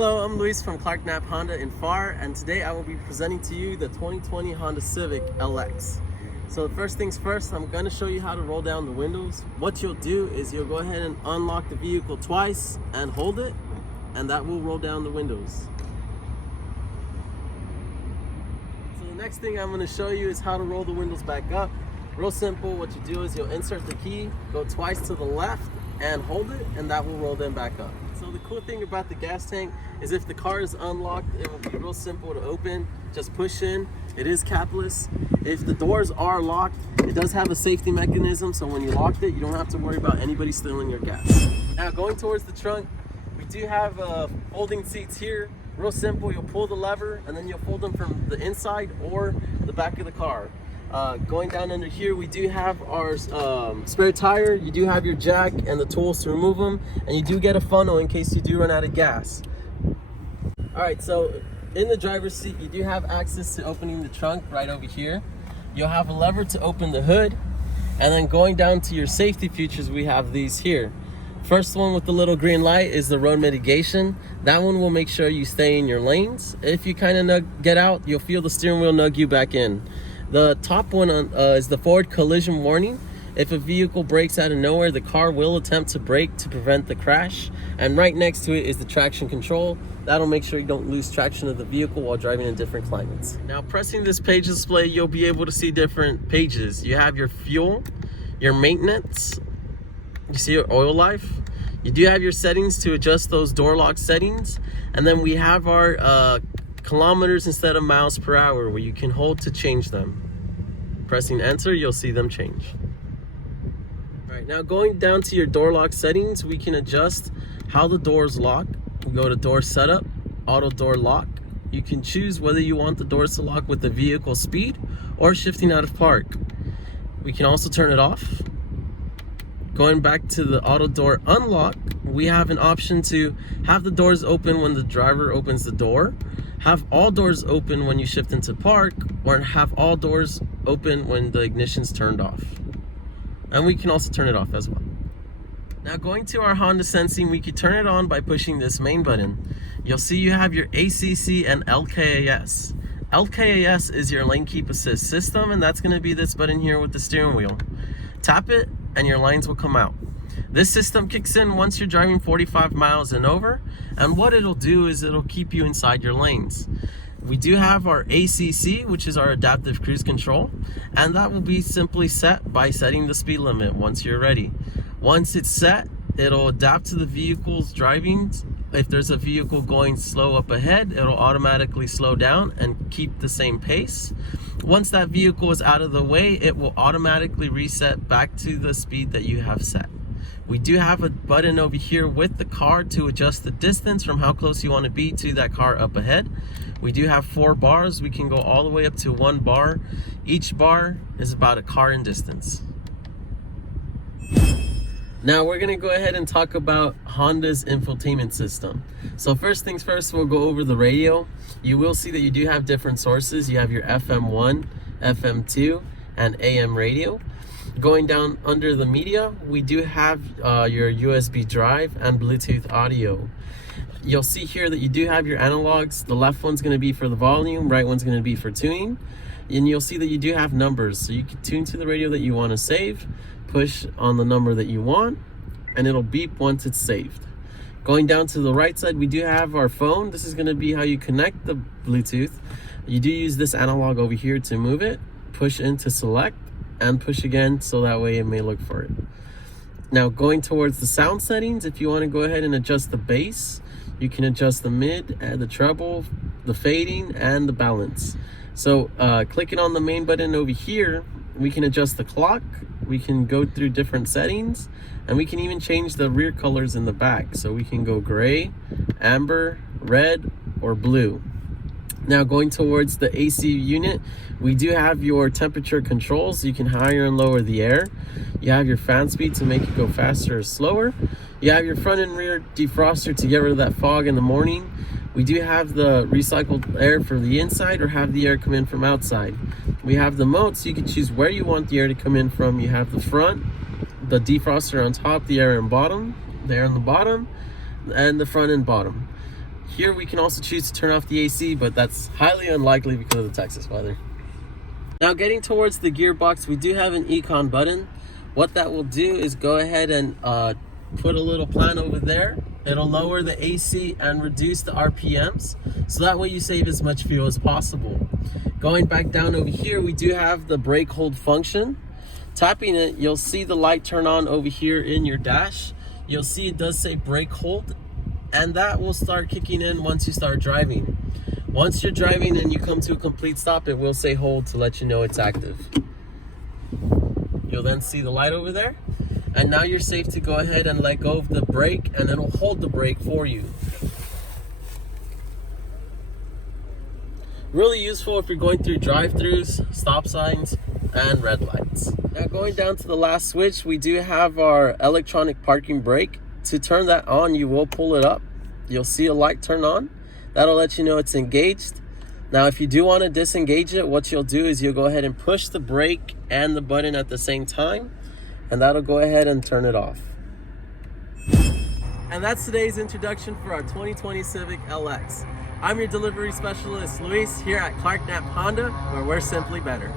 Hello, I'm Luis from Knapp Honda in Pharr, and today I will be presenting to you the 2020 Honda Civic LX. So first things first, I'm going to show you how to roll down the windows. What you'll do is you'll go ahead and unlock the vehicle twice and hold it, and that will roll down the windows. So the next thing I'm going to show you is how to roll the windows back up. Real simple. What you do is you'll insert the key, go twice to the left and hold it, and that will roll them back up. So the cool thing about the gas tank is if the car is unlocked, it will be real simple to open. Just push in. It is capless. If the doors are locked, it does have a safety mechanism, so when you locked it, you don't have to worry about anybody stealing your gas. Now going towards the trunk, we do have folding seats here. Real simple. You'll pull the lever and then you'll fold them from the inside or the back of the car. Going down under here, we do have our spare tire. You do have your jack and the tools to remove them, and you do get a funnel in case you do run out of gas. Alright, so in the driver's seat, you do have access to opening the trunk right over here. You'll have a lever to open the hood, and then going down to your safety features, we have these here. First one with the little green light is the road mitigation. That one will make sure you stay in your lanes. If you kind of get out, you'll feel the steering wheel nudge you back in. The top one is the forward collision warning. If a vehicle brakes out of nowhere, the car will attempt to brake to prevent the crash. And right next to it is the traction control. That'll make sure you don't lose traction of the vehicle while driving in different climates. Now pressing this page display, you'll be able to see different pages. You have your fuel, your maintenance, you see your oil life. You do have your settings to adjust those door lock settings. And then we have our kilometers instead of miles per hour, where you can hold to change them. Pressing enter, you'll see them change. Alright, now going down to your door lock settings, we can adjust how the doors lock. We go to door setup, auto door lock. You can choose whether you want the doors to lock with the vehicle speed or shifting out of park. We can also turn it off. Going back to the auto door unlock, we have an option to have the doors open when the driver opens the door, have all doors open when you shift into park, or have all doors open when the ignition's turned off. And we can also turn it off as well. Now going to our Honda Sensing, we can turn it on by pushing this main button. You'll see you have your ACC and LKAS. LKAS is your lane keep assist system, and that's going to be this button here with the steering wheel. Tap it and your lines will come out. This system kicks in once you're driving 45 miles and over, and what it'll do is it'll keep you inside your lanes. We do have our ACC, which is our adaptive cruise control, and that will be simply set by setting the speed limit once you're ready. Once it's set, it'll adapt to the vehicle's driving. If there's a vehicle going slow up ahead, it'll automatically slow down and keep the same pace. Once that vehicle is out of the way, it will automatically reset back to the speed that you have set. We do have a button over here with the car to adjust the distance from how close you want to be to that car up ahead. We do have 4 bars. We can go all the way up to 1 bar. Each bar is about a car in distance. Now we're going to go ahead and talk about Honda's infotainment system. So first things first, we'll go over the radio. You will see that you do have different sources. You have your FM1, FM2, and AM radio. Going down under the media, we do have your USB drive and Bluetooth audio. You'll see here that you do have your analogs. The left one's going to be for the volume, right one's going to be for tuning. And you'll see that you do have numbers, so you can tune to the radio that you want to save, push on the number that you want, and it'll beep once it's saved. Going down to the right side, we do have our phone. This is going to be how you connect the Bluetooth. You do use this analog over here to move it, push in to select, and push again, so that way it may look for it. Now going towards the sound settings, if you want to go ahead and adjust the bass, you can adjust the mid, the treble, the fading, and the balance. So clicking on the main button over here, we can adjust the clock, we can go through different settings, and we can even change the rear colors in the back. So we can go gray, amber, red, or blue. Now going towards the AC unit, we do have your temperature controls. You can higher and lower the air. You have your fan speed to make it go faster or slower. You have your front and rear defroster to get rid of that fog in the morning. We do have the recycled air for the inside, or have the air come in from outside. We have the modes, so you can choose where you want the air to come in from. You have the front, the defroster on top, the air on bottom, the air on the bottom, and the front and bottom. Here we can also choose to turn off the AC, but that's highly unlikely because of the Texas weather. Now getting towards the gearbox, we do have an econ button. What that will do is go ahead and put a little plan over there. It'll lower the AC and reduce the RPMs, so that way you save as much fuel as possible. Going back down over here, we do have the brake hold function. Tapping it, you'll see the light turn on over here in your dash. You'll see it does say brake hold, and that will start kicking in once you start driving. Once you're driving and you come to a complete stop, it will say hold to let you know it's active. You'll then see the light over there, and now you're safe to go ahead and let go of the brake, and it'll hold the brake for you. Really useful if you're going through drive-thrus, stop signs, and red lights. Now going down to the last switch, we do have our electronic parking brake. To turn that on, you will pull it up. You'll see a light turn on. That'll let you know it's engaged. Now if you do want to disengage it, what you'll do is you'll go ahead and push the brake and the button at the same time, and that'll go ahead and turn it off. And that's today's introduction for our 2020 Civic LX. I'm your delivery specialist, Luis, here at Knapp Honda, where we're simply better.